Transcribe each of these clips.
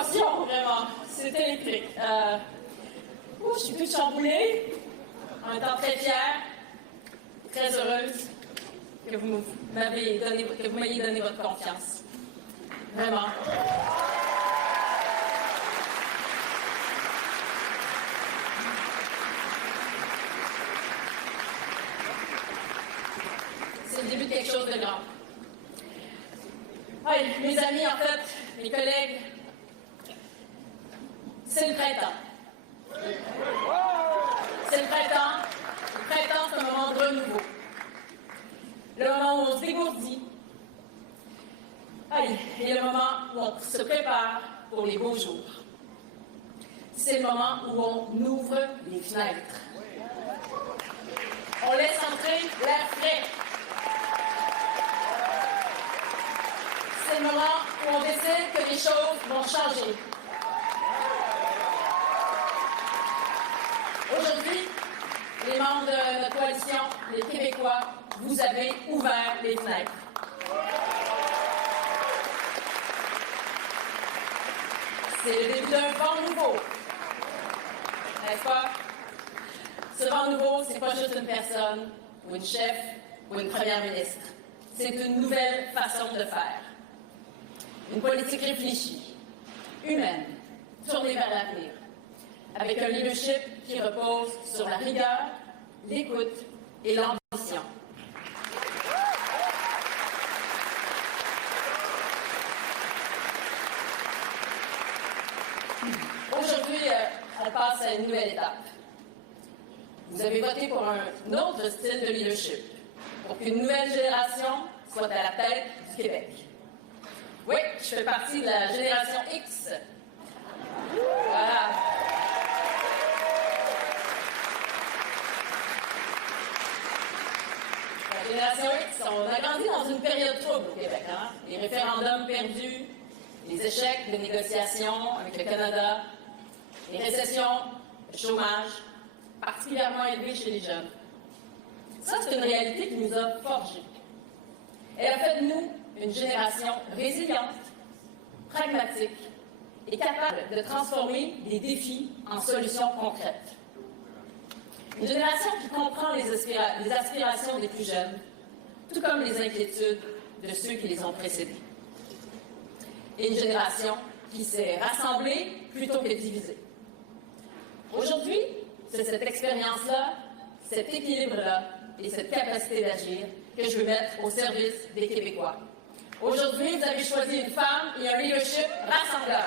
émotion, vraiment. C'est électrique. Je suis toute chamboulée, en étant très fière, très heureuse que vous m'ayez donné votre confiance. Vraiment. C'est le début de quelque chose de grand. Oui, mes amis, en fait, mes collègues, c'est le printemps. C'est le printemps. Le printemps, c'est un moment de renouveau. Le moment où on se dégourdit. Et le moment où on se prépare pour les beaux jours. C'est le moment où on ouvre les fenêtres. On laisse entrer l'air frais. C'est le moment où on décide que les choses vont changer. Aujourd'hui, les membres de notre coalition, les Québécois, vous avez ouvert les fenêtres. C'est le début d'un vent nouveau. N'est-ce pas? Ce vent nouveau, c'est pas juste une personne, ou une chef, ou une première ministre. C'est une nouvelle façon de faire. Une politique réfléchie, humaine, tournée vers l'avenir, avec un leadership qui repose sur la rigueur, l'écoute et l'ambition. Aujourd'hui, on passe à une nouvelle étape. Vous avez voté pour un autre style de leadership, pour qu'une nouvelle génération soit à la tête du Québec. Oui, je fais partie de la génération X. Voilà. La génération X, on a grandi dans une période trouble au Québec. Les référendums perdus, les échecs de négociations avec le Canada, les récessions, le chômage, particulièrement élevé chez les jeunes. Ça, c'est une réalité qui nous a forgés. Elle a fait de nous une génération résiliente, pragmatique et capable de transformer des défis en solutions concrètes. Une génération qui comprend les aspirations des plus jeunes, tout comme les inquiétudes de ceux qui les ont précédés. Et une génération qui s'est rassemblée plutôt que divisée. Aujourd'hui, c'est cette expérience-là, cet équilibre-là et cette capacité d'agir que je veux mettre au service des Québécois. Aujourd'hui, vous avez choisi une femme et un leadership rassembleur.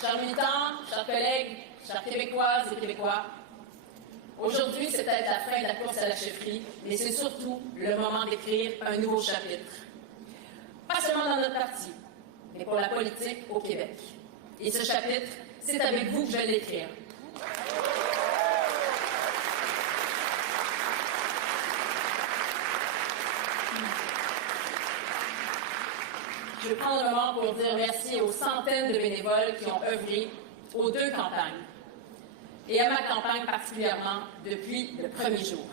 Chers militants, chers collègues, chers Québécoises et Québécois, aujourd'hui, c'est peut-être la fin de la course à la chefferie, mais c'est surtout le moment d'écrire un nouveau chapitre. Pas seulement dans notre parti, mais pour la politique au Québec. Et ce chapitre, c'est avec vous que je vais l'écrire. Je prends le moment pour dire merci aux centaines de bénévoles qui ont œuvré aux deux campagnes, et à ma campagne particulièrement depuis le premier jour.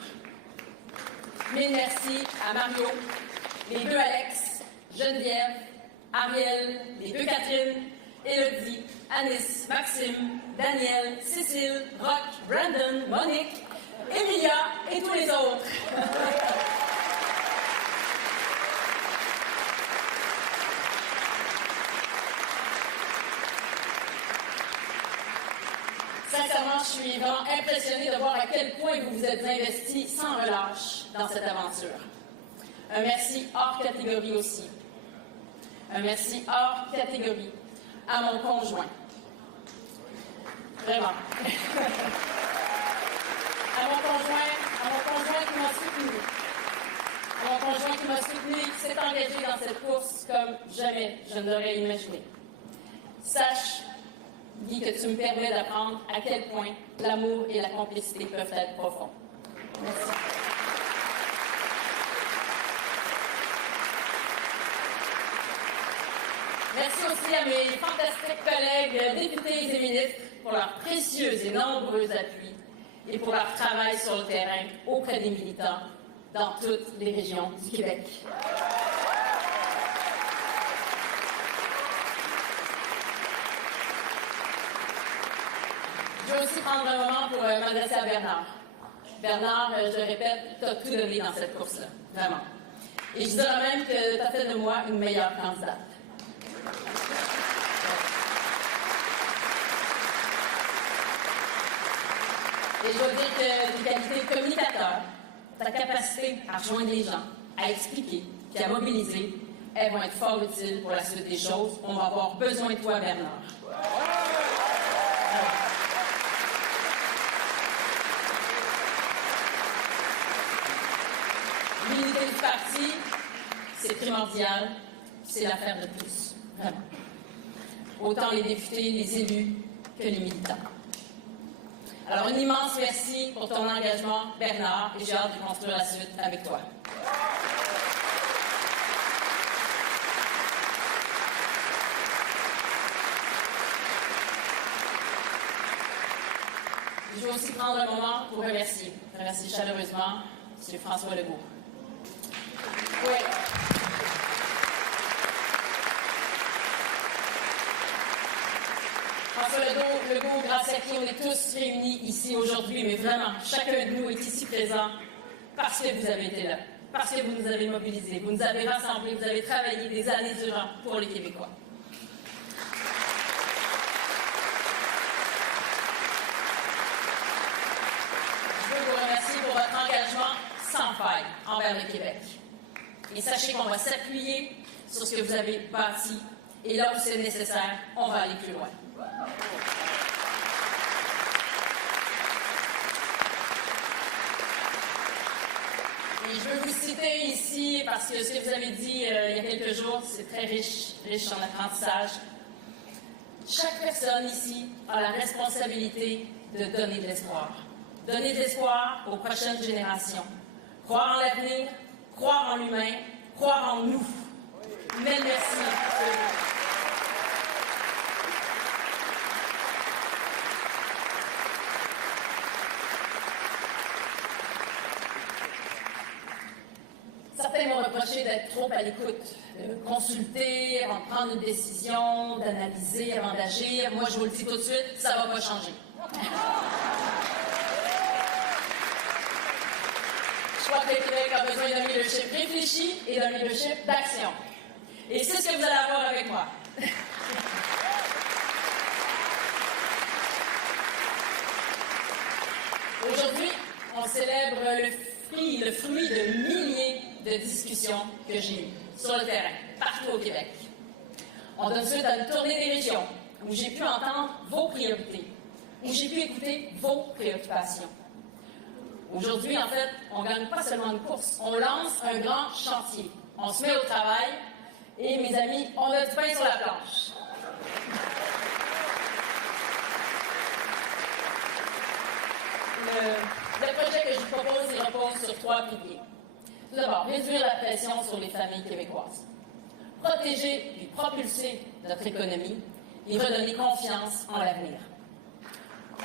Mille merci à Mario, les deux Alex, Geneviève, Ariel, les deux Catherine, Élodie, Anis, Maxime, Daniel, Cécile, Roch, Brandon, Monique, Emilia et tous les autres. Sincèrement, je suis vraiment impressionnée de voir à quel point vous vous êtes investis sans relâche dans cette aventure. Un merci hors catégorie aussi. Un merci hors catégorie à mon conjoint. Vraiment. À mon conjoint qui m'a soutenu. À mon conjoint qui m'a soutenu et qui s'est engagé dans cette course comme jamais je ne l'aurais imaginé. Sache, Guy, que tu me permets d'apprendre à quel point l'amour et la complicité peuvent être profonds. Merci. Merci aussi à mes fantastiques collègues députés et ministres pour leur précieux et nombreux appuis et pour leur travail sur le terrain auprès des militants dans toutes les régions du Québec. Je veux aussi prendre un moment pour m'adresser à Bernard. Bernard, je le répète, tu as tout donné dans cette course-là, vraiment. Et je dirais même que tu as fait de moi une meilleure candidate. Et je dois dire que tes qualités de communicateur, ta capacité à rejoindre les gens, à expliquer, puis à mobiliser, elles vont être fort utiles pour la suite des choses. On va avoir besoin de toi, Bernard. L'unité du parti, c'est primordial, c'est l'affaire de tous, vraiment. Autant les députés, les élus que les militants. Alors, un immense merci pour ton engagement, Bernard, et j'ai hâte de construire la suite avec toi. Je veux aussi prendre un moment pour remercier chaleureusement M. François Legault. Oui. François Legault, grâce à qui on est tous réunis ici aujourd'hui, mais vraiment, chacun de nous est ici présent parce que vous avez été là, parce que vous nous avez mobilisés, vous nous avez rassemblés, vous avez travaillé des années durant pour les Québécois. Je veux vous remercier pour votre engagement sans faille envers le Québec. Et sachez qu'on va s'appuyer sur ce que vous avez bâti. Et là où c'est nécessaire, on va aller plus loin. Et je veux vous citer ici, parce que ce que vous avez dit il y a quelques jours, c'est très riche en apprentissage. Chaque personne ici a la responsabilité de donner de l'espoir. Donner de l'espoir aux prochaines générations. Croire en l'avenir, croire en l'humain, croire en nous. Mille merci. Certains m'ont reproché d'être trop à l'écoute, de consulter avant de prendre une décision, d'analyser avant d'agir. Moi, je vous le dis tout de suite, ça ne va pas changer. Je crois que le Québec a besoin d'un leadership réfléchi et d'un leadership d'action. Et c'est ce que vous allez avoir avec moi. Aujourd'hui, on célèbre le fruit de milliers de discussions que j'ai eues sur le terrain, partout au Québec. On donne suite à une tournée des régions où j'ai pu entendre vos priorités, où j'ai pu écouter vos préoccupations. Aujourd'hui, en fait, on ne gagne pas seulement une course, on lance un grand chantier. On se met au travail et, mes amis, on a du pain sur la planche. Le projet que je vous propose, il repose sur 3 piliers. Tout d'abord, réduire la pression sur les familles québécoises. Protéger et propulser notre économie et redonner confiance en l'avenir.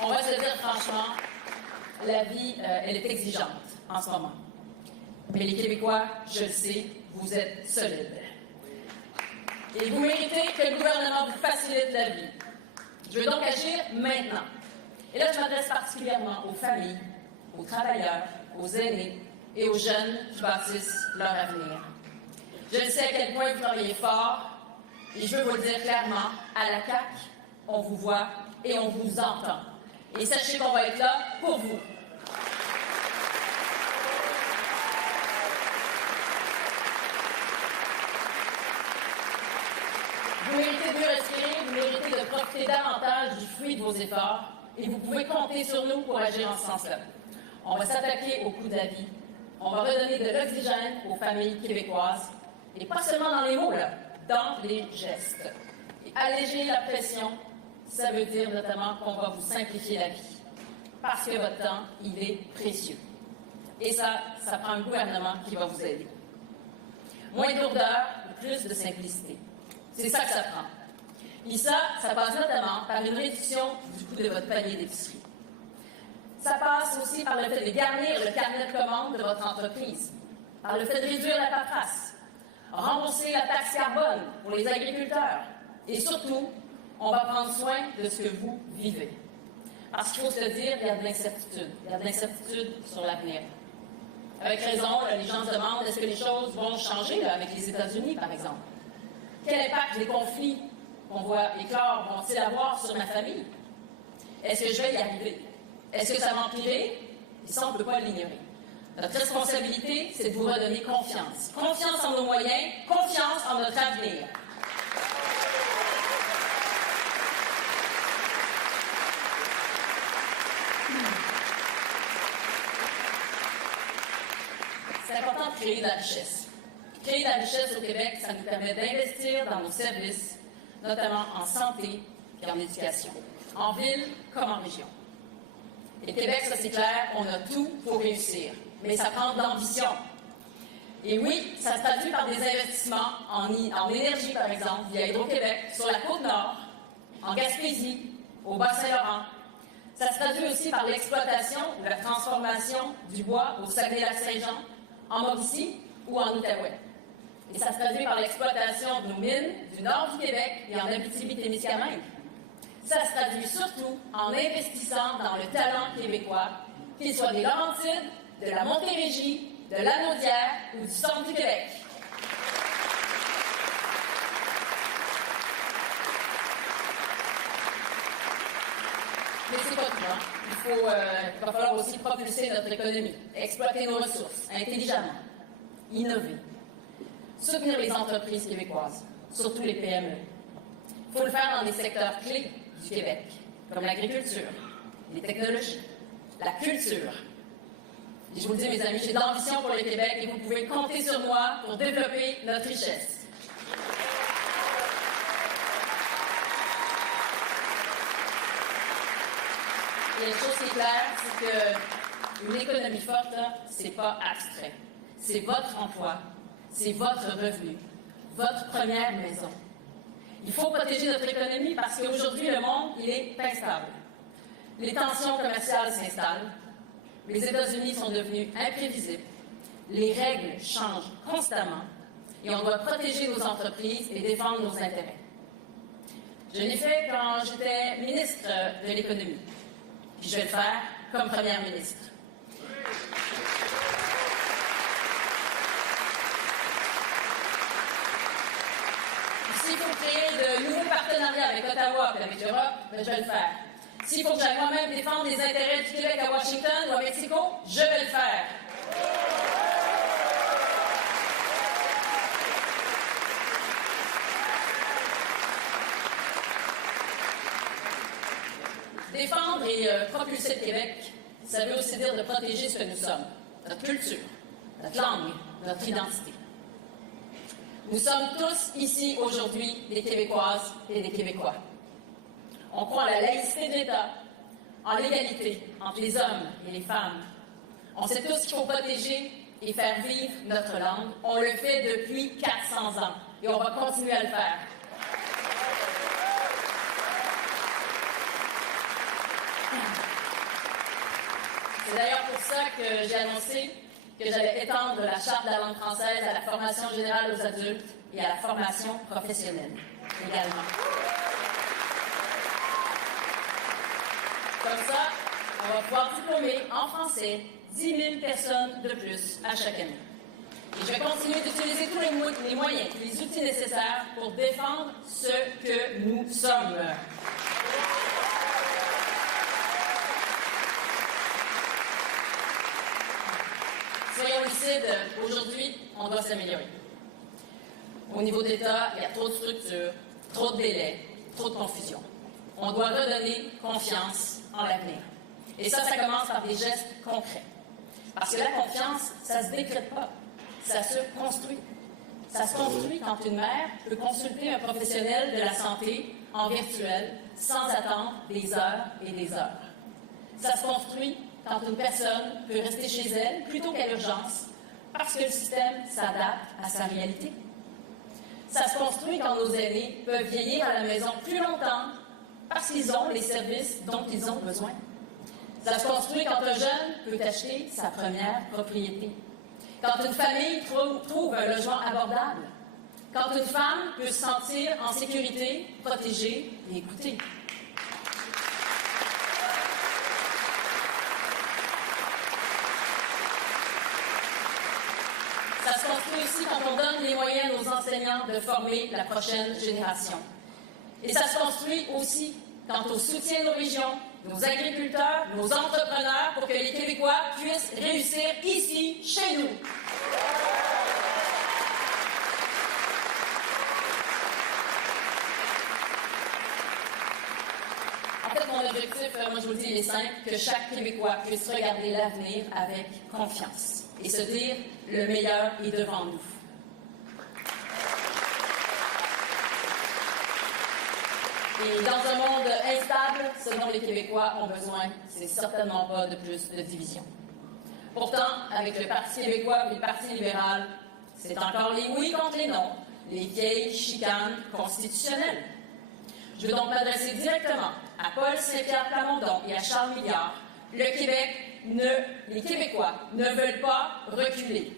On va se dire franchement, la vie, elle est exigeante en ce moment. Mais les Québécois, je le sais, vous êtes solides. Et vous méritez que le gouvernement vous facilite la vie. Je veux donc agir maintenant. Et là, je m'adresse particulièrement aux familles, aux travailleurs, aux aînés et aux jeunes qui bâtissent leur avenir. Je sais à quel point vous travaillez fort et je veux vous le dire clairement, à la CAQ, on vous voit et on vous entend. Et sachez qu'on va être là pour vous. Vous méritez de mieux respirer, vous méritez de profiter davantage du fruit de vos efforts et vous pouvez compter sur nous pour agir en ce sens-là. On va s'attaquer au coût de la vie. On va redonner de l'oxygène aux familles québécoises. Et pas seulement dans les mots, là, dans les gestes. Et alléger la pression, ça veut dire notamment qu'on va vous simplifier la vie. Parce que votre temps, il est précieux. Et ça prend un gouvernement qui va vous aider. Moins de lourdeur, plus de simplicité. C'est ça que ça prend. Puis ça passe notamment par une réduction du coût de votre panier d'épicerie. Ça passe aussi par le fait de garnir le carnet de commande de votre entreprise, par le fait de réduire la paperasse, rembourser la taxe carbone pour les agriculteurs. Et surtout, on va prendre soin de ce que vous vivez. Parce qu'il faut se le dire, il y a de l'incertitude. Il y a de l'incertitude sur l'avenir. Avec raison, les gens se demandent est-ce que les choses vont changer avec les États-Unis, par exemple? Quel impact les conflits qu'on voit éclore vont-ils avoir sur ma famille? Est-ce que je vais y arriver? Est-ce que ça va empirer? Et ça, on ne peut pas l'ignorer. Notre responsabilité, c'est de vous redonner confiance. Confiance en nos moyens, confiance en notre avenir. C'est important de créer de la richesse. Créer de la richesse au Québec, ça nous permet d'investir dans nos services, notamment en santé et en éducation, en ville comme en région. Et Québec, ça c'est clair, on a tout pour réussir, mais ça prend de l'ambition. Et oui, ça se traduit par des investissements en énergie, par exemple, via Hydro-Québec, sur la Côte-Nord, en Gaspésie, au Bas-Saint-Laurent. Ça se traduit aussi par l'exploitation ou la transformation du bois au Saguenay-Lac-Saint-Jean, en Mauricie ou en Outaouais. Et ça se traduit par l'exploitation de nos mines du nord du Québec et en Abitibi-Témiscamingue. Ça se traduit surtout en investissant dans le talent québécois, qu'il soit des Laurentides, de la Montérégie, de la Naudière ou du centre du Québec. Mais c'est pas tout, hein? Il va falloir aussi propulser notre économie, exploiter nos ressources intelligemment, innover, soutenir les entreprises québécoises, surtout les PME. Il faut le faire dans des secteurs clés du Québec, comme l'agriculture, les technologies, la culture. Et je vous le dis, mes amis, j'ai de l'ambition pour le Québec et vous pouvez compter sur moi pour développer notre richesse. Et une chose qui est claire, c'est qu'une économie forte, c'est pas abstrait. C'est votre emploi, c'est votre revenu, votre première maison. Il faut protéger notre économie parce qu'aujourd'hui, le monde, il est instable. Les tensions commerciales s'installent. Les États-Unis sont devenus imprévisibles. Les règles changent constamment. Et on doit protéger nos entreprises et défendre nos intérêts. Je l'ai fait quand j'étais ministre de l'Économie. Puis je vais le faire comme première ministre. S'il faut créer de nouveaux partenariats avec Ottawa et avec l'Europe, je vais le faire. S'il faut que j'aille moi-même défendre les intérêts du Québec à Washington ou à Mexico, je vais le faire. Défendre et propulser le Québec, ça veut aussi dire de protéger ce que nous sommes, notre culture, notre langue, notre identité. Nous sommes tous ici aujourd'hui des Québécoises et des Québécois. On croit en la laïcité de l'État, en l'égalité entre les hommes et les femmes. On sait tous qu'il faut protéger et faire vivre notre langue. On le fait depuis 400 ans et on va continuer à le faire. C'est d'ailleurs pour ça que j'ai annoncé que j'allais étendre la Charte de la langue française à la formation générale aux adultes et à la formation professionnelle également. Comme ça, on va pouvoir diplômer en français 10 000 personnes de plus à chaque année. Et je vais continuer d'utiliser tous les moyens, tous les outils nécessaires pour défendre ce que nous sommes. Soyons lucides, aujourd'hui, on doit s'améliorer. Au niveau de l'État, il y a trop de structures, trop de délais, trop de confusion. On doit redonner confiance en l'avenir. Et ça commence par des gestes concrets. Parce que la confiance, ça ne se décrète pas, ça se construit. Ça se construit quand une mère peut consulter un professionnel de la santé en virtuel sans attendre des heures et des heures. Ça se construit quand une personne peut rester chez elle plutôt qu'à l'urgence parce que le système s'adapte à sa réalité. Ça se construit quand nos aînés peuvent vieillir à la maison plus longtemps parce qu'ils ont les services dont ils ont besoin. Ça se construit quand un jeune peut acheter sa première propriété. Quand une famille trouve un logement abordable. Quand une femme peut se sentir en sécurité, protégée et écoutée. Ça se construit aussi quand on donne les moyens aux enseignants de former la prochaine génération. Et ça se construit aussi quand on soutient nos régions, nos agriculteurs, nos entrepreneurs pour que les Québécois puissent réussir ici, chez nous. En fait, mon objectif, moi je vous le dis, il est simple, que chaque Québécois puisse regarder l'avenir avec confiance et se dire le meilleur est devant nous. Et dans un monde instable, ce dont les Québécois ont besoin, c'est certainement pas de plus de division. Pourtant, avec le Parti québécois et le Parti libéral, c'est encore les oui contre les non, les vieilles chicanes constitutionnelles. Je veux donc m'adresser directement à Paul Saint-Pierre Plamondon et à Charles Milliard. Les Québécois ne veulent pas reculer.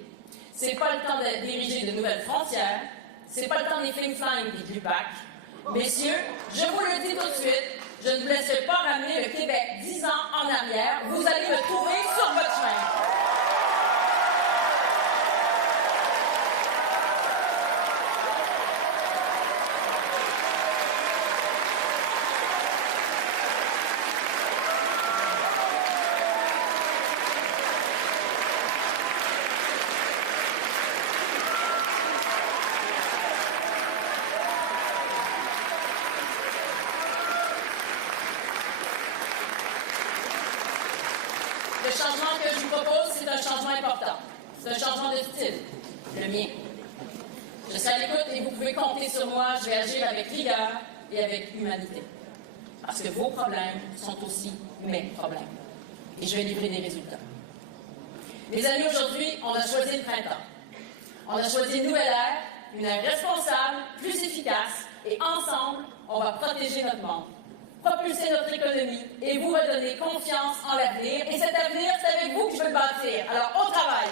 C'est pas le temps d'ériger de nouvelles frontières, c'est pas le temps des fling-flang et du PAC. Messieurs, je vous le dis tout de suite, je ne vous laisserai pas ramener le Québec 10 ans en arrière. Vous allez me trouver sur votre chemin. Le changement que je vous propose, c'est un changement important. C'est un changement de style, le mien. Je serai à l'écoute et vous pouvez compter sur moi. Je vais agir avec rigueur et avec humanité. Parce que vos problèmes sont aussi mes problèmes. Et je vais livrer des résultats. Mes amis, aujourd'hui, on a choisi le printemps. On a choisi une nouvelle ère, une ère responsable, plus efficace, et ensemble, on va protéger notre monde, propulser notre économie et vous redonner confiance en l'avenir. Et cet avenir, c'est avec vous que je veux le bâtir. Alors, au travail!